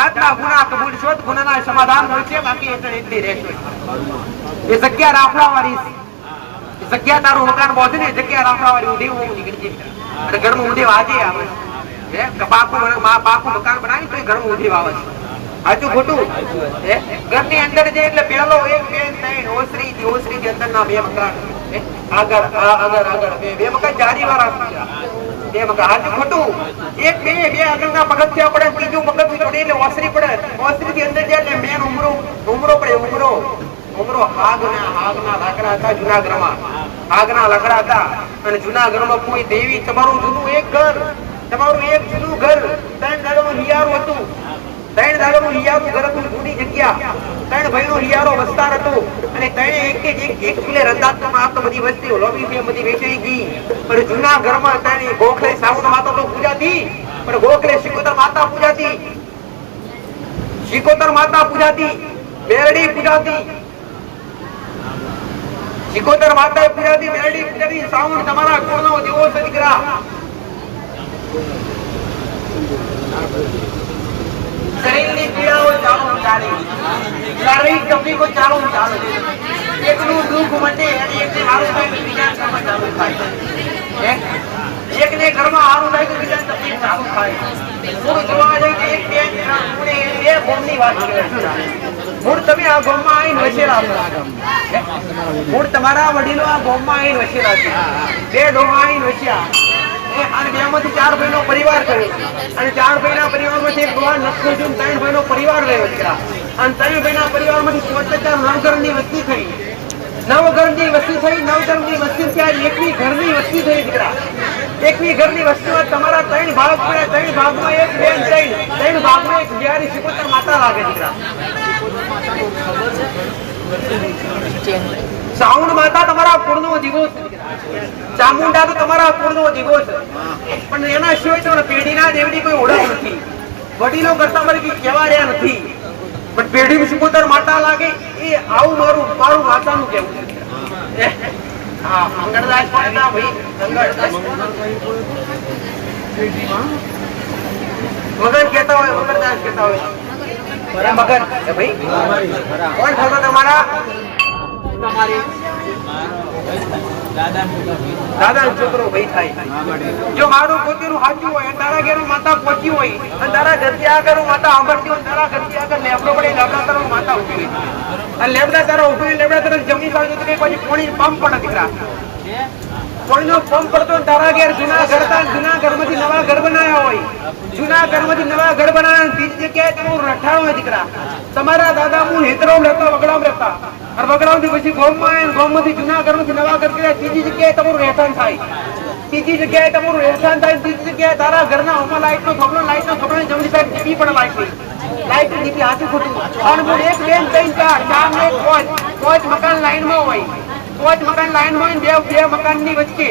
જાતના ગુના કબૂલ છો ગુનાના સમાધાન મળશે, બાકી એટલે એટલી રહેશે. એ જગ્યા રાખવા વાળી જગ્યા તારું મકાન બોધે ને જગ્યા રાખવા વાળી ઉધી હું નીકળી અને ઘરમાં ઉધી વાજે આવે. છે પાકું પાકું મકાન બનાવી તો ઘરમાં ઉધી વાવે છે. સાચું ખોટું? ઘરની અંદર જે એટલે પેલો એક, બે, ત્રણ, ઓસરી થી ઓસરી અંદર ના બે મકાન? આગળ આગળ આગળ, બે મકાન જારી વાળા. બે પડે એટલે ઓસરી પડે. ઓસરી થી અંદર જાય એટલે મેન ઉમરો ઉમરો પડે, ઉમરો. ઉમરો આગના આગના લાકડા હતા જુનાગઢમાં આગના લાકડા હતા. અને જુનાગઢમાં કોઈ દેવી, તમારું જૂનું એક ઘર. તમારું એક જૂનું ઘર ત્રણ દાડાનું હિયારું હતું ત્રણ ઘર હતું જૂની જગ્યા. ત્રણ ભાઈનો હિયારો વસ્તાર હતો અને ત્રણે એક જ એક એક પેલે રંધાત્મા આ તો બધી વસ્તીઓ લોબી બધી વેચાઈ ગઈ. પણ જૂના ઘરમાં ત્રણે ગોખલે સાઉન્ડ માતા તો પૂજાતી પણ ગોખલે શિકોતર માતા પૂજાતી શિકોતર માતા પૂજાતી બેરડી પૂજાતી શિકોતર માતા પૂજાતી મેરડી પૂજાતી સાઉન્ડ તમારા કોનો દેવો છે દીકરા શરીરની પીડાઓ ચાલુ ચાલે શારીરિક તકલીફો ચાલુ ચાલે એકનું દુઃખ મટે અને એકને સારું થાય બીજા ઘરમાં ચાલુ થાય એકને ઘરમાં સારું થાય તો બીજા તકલીફ ચાલુ થાય મૂળ જોવા એક બે મૂળ બે વાત. મૂળ તમે આ ગોમમાં આવીને વસેલા છો. મૂળ તમારા વડીલો આ ગોમમાં આવીને વસેલા બે ડોહા આવીને વસ્યા. અને બેમાંથી ચાર ભાઈનો પરિવાર કર્યો અને ચાર ભાઈના પરિવારમાંથી એક ડોહા નખો ત્રણ ભાઈનો પરિવાર રહ્યો દીકરા. અને ત્રણ ભાઈના પરિવારમાંથી પોતે નવ વસ્તી થઈ. નવ ઘરની વસ્તી થઈ નવ ઘરની વસ્તી ત્યાં એકવી ઘરની વસ્તી થઈ દીકરા. એકવી ઘરની વસ્તીમાં તમારા ત્રણ ભાગ પડે ત્રણ ભાગમાં એક બેન ત્રણ ત્રણ ભાગમાં એક બિહારી સિકોતર માતા લાગે દીકરા. સાઉન્ડ માતા તમારા કુળનો દીવો છે. ચામુંડા તો તમારા કુળનો દીવો છે. પણ એના સિવાય તમને પેઢીના દેવની કોઈ ઓળખ નથી. વડીલો કરતા મારે કઈ કહેવાડ્યા નથી. પણ પેઢી સિકોતર માતા લાગે એ આવું મારું મારું માતાનું કહેવું છે. મગન કહેતા હોય, મંગળદાસ કહેતા હોય. મગન. ભાઈ? કોણ તમારા? તમારી દાદા છોકરો ભાઈ થાય. જો મારું પોતેનું સાચું હોય તારા ઘેરું માતા પહોંચી હોય, અને તારા ઘરથી આગળ માતા સાંભળતી હોય, તારા ઘરથી આગળ લેબડો પડે, લેબડા તારો માતા ઊભી અને લેબડા તારા ઊભી લેબડા તરફ જમણી બાજુ કઈ પછી પોણી પંપ પણ દીકરા પોણીનો પંપ હોય તારા ઘેર, જૂના ઘર તા, જૂના ઘરમાંથી નવા ઘર બનાવ્યા હોય. જૂના ઘરમાંથી નવા ઘર બનાવ્યા ત્રીજી જગ્યાએ તમારું રઠાણું હોય દીકરા. તમારા દાદા હું હેતરો રહેતા વગડામ રહેતા. અને વગડામથી પછી ગોમમાં આવીને ગોમમાંથી જૂના ઘરમાંથી નવા ઘર કર્યા, ત્રીજી જગ્યાએ તમારું રહેઠાણ થાય. ત્રીજી જગ્યાએ તમારું રહેઠાણ થાય ત્રીજી જગ્યાએ તારા ઘરના હોમાં લાઇટનો થોબલો લાઈટનો થોબલો જમણી સાહેબ ટીવી પણ લાઈટ લાઈટ ટીવી હાથું ખોટું અને હું એક બેન ત્રણ ચાર ચાર ને પાંચ પાંચ મકાન લાઈનમાં હોય. પાંચ મકાન લાઈન હોય ને બે બે મકાનની વચ્ચે.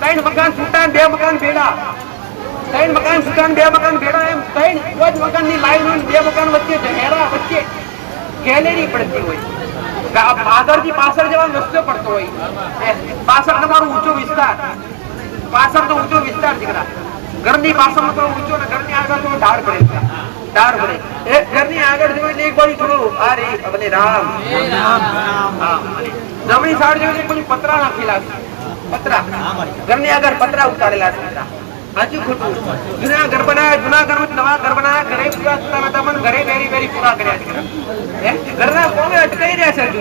ત્રણ મકાન છૂટા બે મકાન ભેડા. ત્રણ મકાન છૂટા બે મકાન ભેડા એમ. ત્રણ પાંચ મકાનની લાઈન હોય બે મકાન વચ્ચે ઝઘેરા વચ્ચે ગેલેરી પડતી હોય. આગળથી પાછળ જવાનો રસ્તો પડતો હોય. પાછળ તમારો ઊંચો વિસ્તાર. પાછળ તો ઊંચો વિસ્તાર દીકરા ઘરની પાછળ તો ઊંચો ને ઘરની આગળ તો ઢાળ પડે ઢાળ પડે. એક ઘરની આગળ એટલે એક બાજુ થોડું આ રે રામ. રામ હા, જમણી સાઈડ જોયું કોઈ પતરા નાખેલા છે. પતરા. ઘરની આગળ પતરા ઉતારેલા છે. સાચું ખોટું. જૂના ઘર બનાવ્યા, જૂના ઘર નવા ઘર બનાવ્યા, ઘરે પૂરા થતા નતા પણ ઘરે વેરી વેરી પૂરા કર્યા છે. ઘરના કોને અટકાઈ રહ્યા છે હજુ.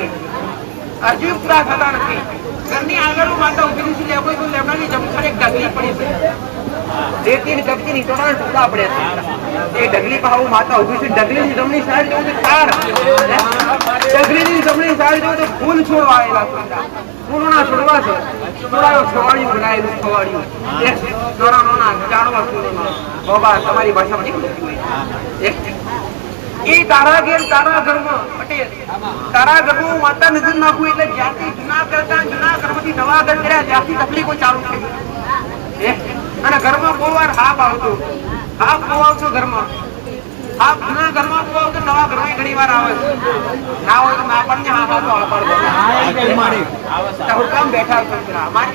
હજુ પૂરા થતા નથી. ઘરની આગળ માતા ઊભી છે, લેબડો તો લેબડાની જમખાને ડગલી પડી છે. જેથી ની ડગલી ની પડ્યા છે. એ ઢગલી પર માતા ઊભી છે. ઢગલી જમણી સાઈડ જવું છે ડગલી ની જમણી સાઈડ જોવું તો ફૂલ છોડવા આવેલા છે. ફૂલોના છોડવા છે. છોડાયો છોવાડિયું બનાવેલું છોવાડિયું. એક છોડાનોના જાણવા ફૂલોના બાબા તમારી ભાષામાં નીકળતી હોય? એક. એ તારા ઘેર તારા ઘરમાં પટેલ. તારા ઘરમાં માતા નજર નાખું એટલે જ્યાંથી જૂના કરતા જૂના ઘરમાંથી નવા ઘર કર્યા ત્યાંથી તકલીફો ચાલુ થઈ અને ઘરમાં બહુ વાર હાફ આવતો. હાફ બહુ આવતો ઘરમાં. આ જૂના ઘરમાં બહુ વખત નવા ઘરમાં ઘણી વાર આવે છે. ના હોય તો ના પણ હા હા તો તો કામ બેઠા છો?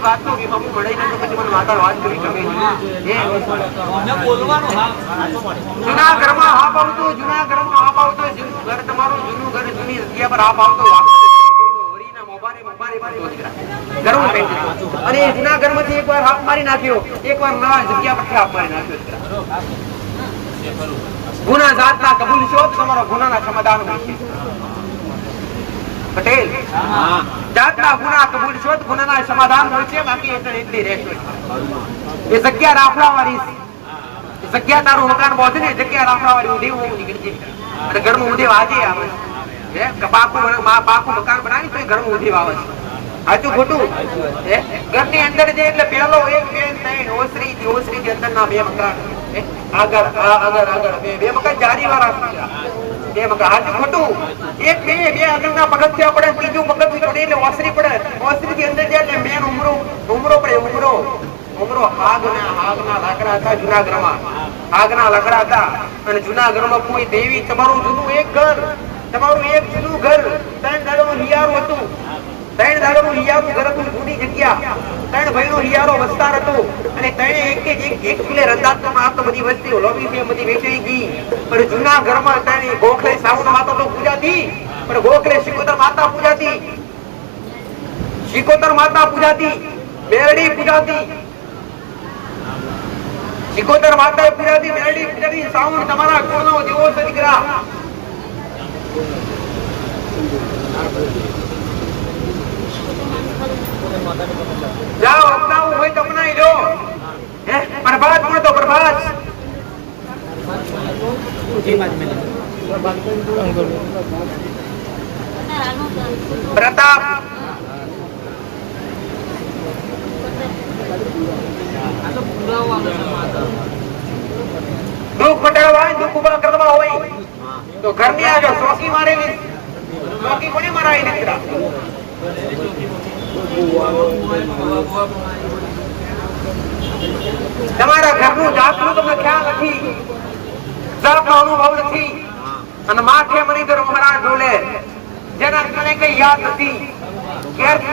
વાત તો વિમા પછી મને વાતા વાત કરી જૂના ઘરમાં હા પાવતો જૂના ઘરમાં હા પાવતો જૂનું ઘર તમારું જૂનું ઘર જૂની જગ્યા પર હા દીકરા. ઘરનું પેન્ટ. અને એ જૂના ઘરમાંથી એકવાર હાથ મારી નાખ્યો એક વાર નવા જગ્યા પરથી હાથ મારી નાખ્યો. દીકરા. જાત ના કબૂલ છો તમારો ગુના ના સમાધાન પટેલ, જાતના ગુના કબૂલ છો ગુના ના સમાધાન મળશે બાકી એટલે રહેશે એ જગ્યા રાખવા વાળી છે. જગ્યા તારું મકાન બોધ ને જગ્યા રાખવા વાળી ઉધેવ નીકળી જાય અને ઘરનું ઉધી આજે આવે છે. હે પાકું પાકું મકાન બનાવી તો ઘરનું ઉધી આવે છે સાચું ખોટું હે ઘરની અંદર જે એટલે પેલો એક, બે, ત્રણ, ઓસરી ઓસરી ની અંદર ના બે મકાન હે? આગળ આગળ આગળ. બે બે મકાન જારી વાળા બે મકાન. આજે ખોટું. એક, બે બે આગળના પગથિયા પડે ત્રીજું પગથિયું પડે એટલે ઓસરી પડે. ઓસરી થી અંદર જાય એટલે મેન ઉમરો ઉમરો પડે, ઉમરો. ઉમરો આગના આગના લાકડા હતા જુનાગઢમાં આગ ના લાકડા હતા. અને જૂના ઘરમાં કોઈ દેવી, તમારું જૂનું એક ઘર. તમારું એક જૂનું ઘર. ત્રણ દાડાનું હિયારું હતું. ત્રણ દાડાનું હિયારું ઘર હતું જૂની જગ્યા. ત્રણ ભાઈનો હિયારો, વસ્તાર હતો. અને ત્રણે એક જ એક એક ફૂલે રંધાતો આ તો બધી વસ્તી લોબી છે, બધી વેચાઈ ગઈ. પણ જૂના ઘરમાં ત્રણે ગોખલે સાઉન્ડ માતા તો પૂજાતી પણ ગોખલે શિકોતર માતા પૂજાતી શિકોતર માતા પૂજાતી મેરડી પૂજાતી શિકોતર માતા પૂજાતી મેરડી પૂજાતી સાઉન્ડ તમારા ગુણનો જેવો દીકરા જાઓ અપનાવવું હોય તો અપનાવી લો હે પ્રભાત પણ તો પ્રભાત પ્રતાપ દુઃખ મટાડવા હોય દુઃખ ઊભા કરવા હોય તો ઘરની આગળ ચોકી મારેલી ચોકી કોને મરાવી દીકરા તમારા ઘરનું જાતનું તમને ખ્યાલ નથી. જાતનો અનુભવ નથી. અને માથે મનીધર મહારાજ ડોલે જેના તને કઈ યાદ નથી.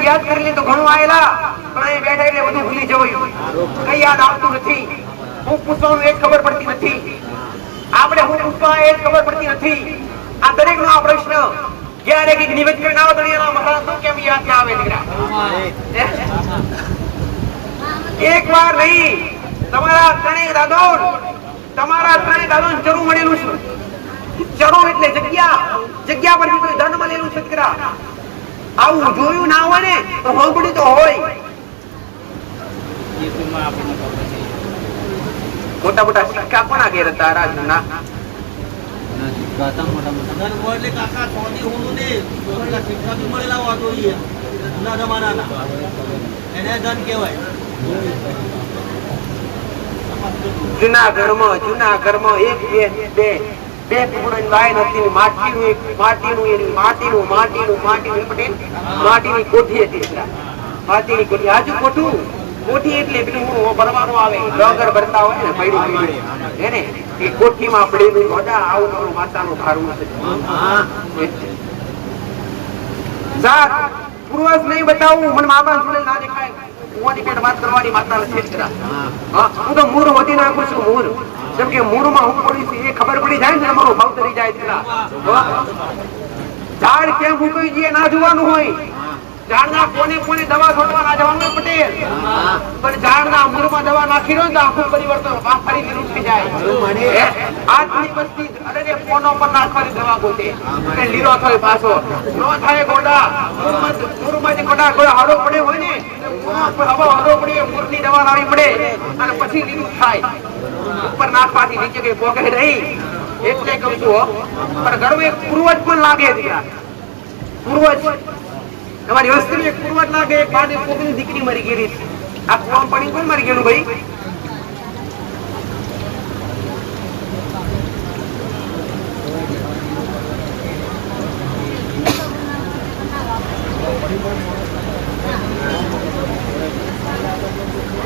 યાદ કરી લે તો ઘણું આયેલા, પણ એ બેઠા એટલે બધું ભૂલી જવાયું. કઈ યાદ આવતું નથી. હું પૂછવાનું એ ખબર પડતી નથી. આપણે હું પૂછવા એ ખબર પડતી નથી. આ દરેક નો આ પ્રશ્ન ક્યારે કંઈક નિવેદ કરીને આવો તો એના મહારાજ શું કેમ યાદ ના આવે દીકરા? એક વાર નહીં તમારા ત્રણેય દાદો તમારા ત્રણેય દાદો જરૂર મળેલું છે. ચરો એટલે જગ્યા જગ્યા પરથી કોઈ ધન મળેલું છે દીકરા. આવું જોયું ના હોય ને તો હોબડી તો હોય. મોટા મોટા સિક્કા કોના ઘેર હતા રાજના? એટલે કાકા સોની હું ને પેલા સિક્કા બી મળેલા હોવા જોઈએ. જૂના જમાનાના એને ધન કહેવાય. જૂના ઘરમાં જૂના ઘરમાં એક બે બે બે ટુકડાની લાઈન હતી ને માટીનું એક માટીનું એની માટીનું માટીનું માટીનું પટેલ માટીની કોઠી હતી માટીની કોઠી. આજુ કોઠું? કોઠી એટલે પેલું હું ભરવાનું આવે ડોંગર ભરતા હોય ને પૈડું પૈડું. હે ને? એ કોઠીમાં પડેલું મોઢા આવું મારું માતાનું ભારું છે. જાત પૂર્વજ નહીં બતાવું મને મામા જોડે ના દેખાય. કુંવાની પેટ વાત કરવાની માતા નથી દીકરા. હું તો મૂળ વધી નાખું છું મૂળ. જેમ કે મૂળમાં હું પડી છું એ ખબર પડી જાય ને અમારો ભાવ તરી જાય દીકરા. ઝાડ કેમ ઉકળી જઈએ ના જોવાનું હોય. ઝાડના કોને કોને દવા છોડવા જવાનું પટેલ. પણ ઝાડના મૂળમાં દવા નાખી દો તો આખું પરિવર્તન આ ફરી જાય. આજની વસ્તી અરે ફોનો પર નાખવાની દવા ગોતે. અને લીલો થાય પાછો. નો થાય ગોડા. મૂળમાં મૂળમાં ગોડા કોઈ હાડો પડે હોય ને હવા હાડો પડે દવા અને પછી લીલું થાય. ઉપર નાખવાથી નીચે કઈ પોકે નહીં. એટલે કહું છું. પણ એક પૂર્વજ પણ લાગે દીકરા પૂર્વજ તમારી વસ્તુ એક પૂર્વજ લાગે, એક બાદ દીકરી મરી ગયેલી. આ કોણ પાણી કોણ મરી ગયેલું ભાઈ?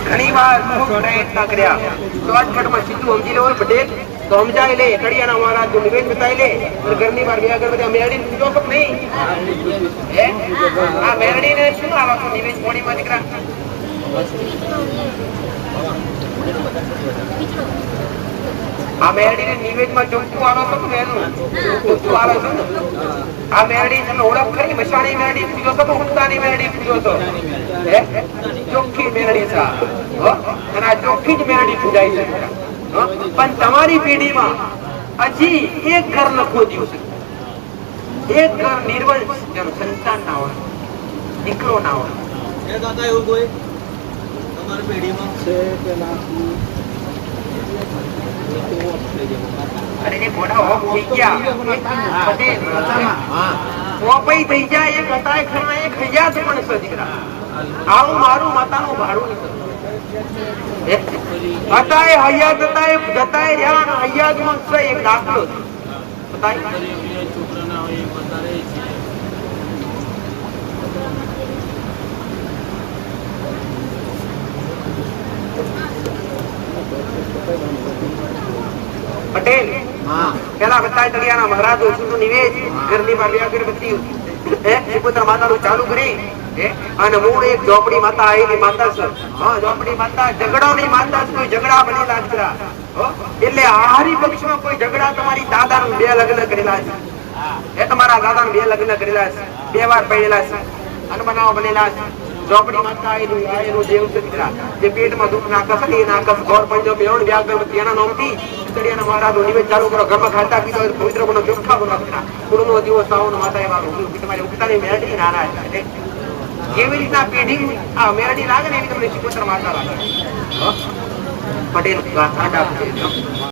ઘણી વાર પ્રયત્ન કર્યા શોર્ટકટમાં સીધું સમજી લેવાનું પટેલ. તો સમજાય લે, કડિયાના મહારાજનું નિવેદ બતાવી લે. અને ઘરની બહાર બે અગરબત્તી આ મેરડી પૂજો કે નહીં. આ મેરડી ને શું આવા નિવેદ મોડીમાં દીકરા? આ મેરડી ને નિવેદમાં ચોખ્ખું આલો છો ને એનું ચોખ્ખું આલો આ મેરડી તમે ઓળખ કરી મશાણી મેરડી પૂજો છો તો ઉગતાની મેરડી પૂજો છો હે? ચોખ્ખી મેરડી છે અને આ ચોખ્ખી જ મેરડી પૂજાય છે? પણ તમારી પેઢીમાં હજી એક ઘર ન ખોદ્યું છે. એક ઘર નિર્વંશ સંતાન ના હોય દીકરો ના હોય. એ દાદા એવું કોઈ તમારી પેઢીમાં જે ઘોડા હોપ થઈ ગયા પટેલ હોપઈ થઈ જાય એક હતાય ખરા એક હયાત પણ છે દીકરા આવું મારું માતાનું ભાડું નથી. હતાય હયાત હતાય જતાય રહ્યા અને હયાતમાં છે એક દાખલો. બતાય. પટેલ પેલા બતાય તળિયાના મહારાજ ઓછું નિવેદ ઘરની બહાર બે અગરબત્તી હે શ્રીપુત્ર માતાનું ચાલુ કરી હે અને મૂળ એક ઝોપડી માતા આવેલી માતા છે. ઝોપડી માતા ઝઘડાની માતા છે, કોઈ ઝઘડા બનેલા જ એટલે આહારી પક્ષમાં કોઈ ઝઘડા તમારી દાદાનું બે લગ્ન કરેલા છે. એ તમારા દાદાનું બે લગ્ન કરેલા છે. બે વાર પડેલા છે. અનબનાવ બનેલા છે. ઝોપડી માતા દીકરા. એના નિવેદ ચાલુ કરો. ઘરમાં ખાતા પીતા પવિત્ર બનો, ચોખ્ખા દીકરા. માતા એવા તમારી ઉગતાની મેરડી નાના છે જેવી રીતના પેઢી આ મેરડી લાગે ને એવી તમને શિકોતર માતા લાગે હો? પટેલ ગાથા ડાબ છે.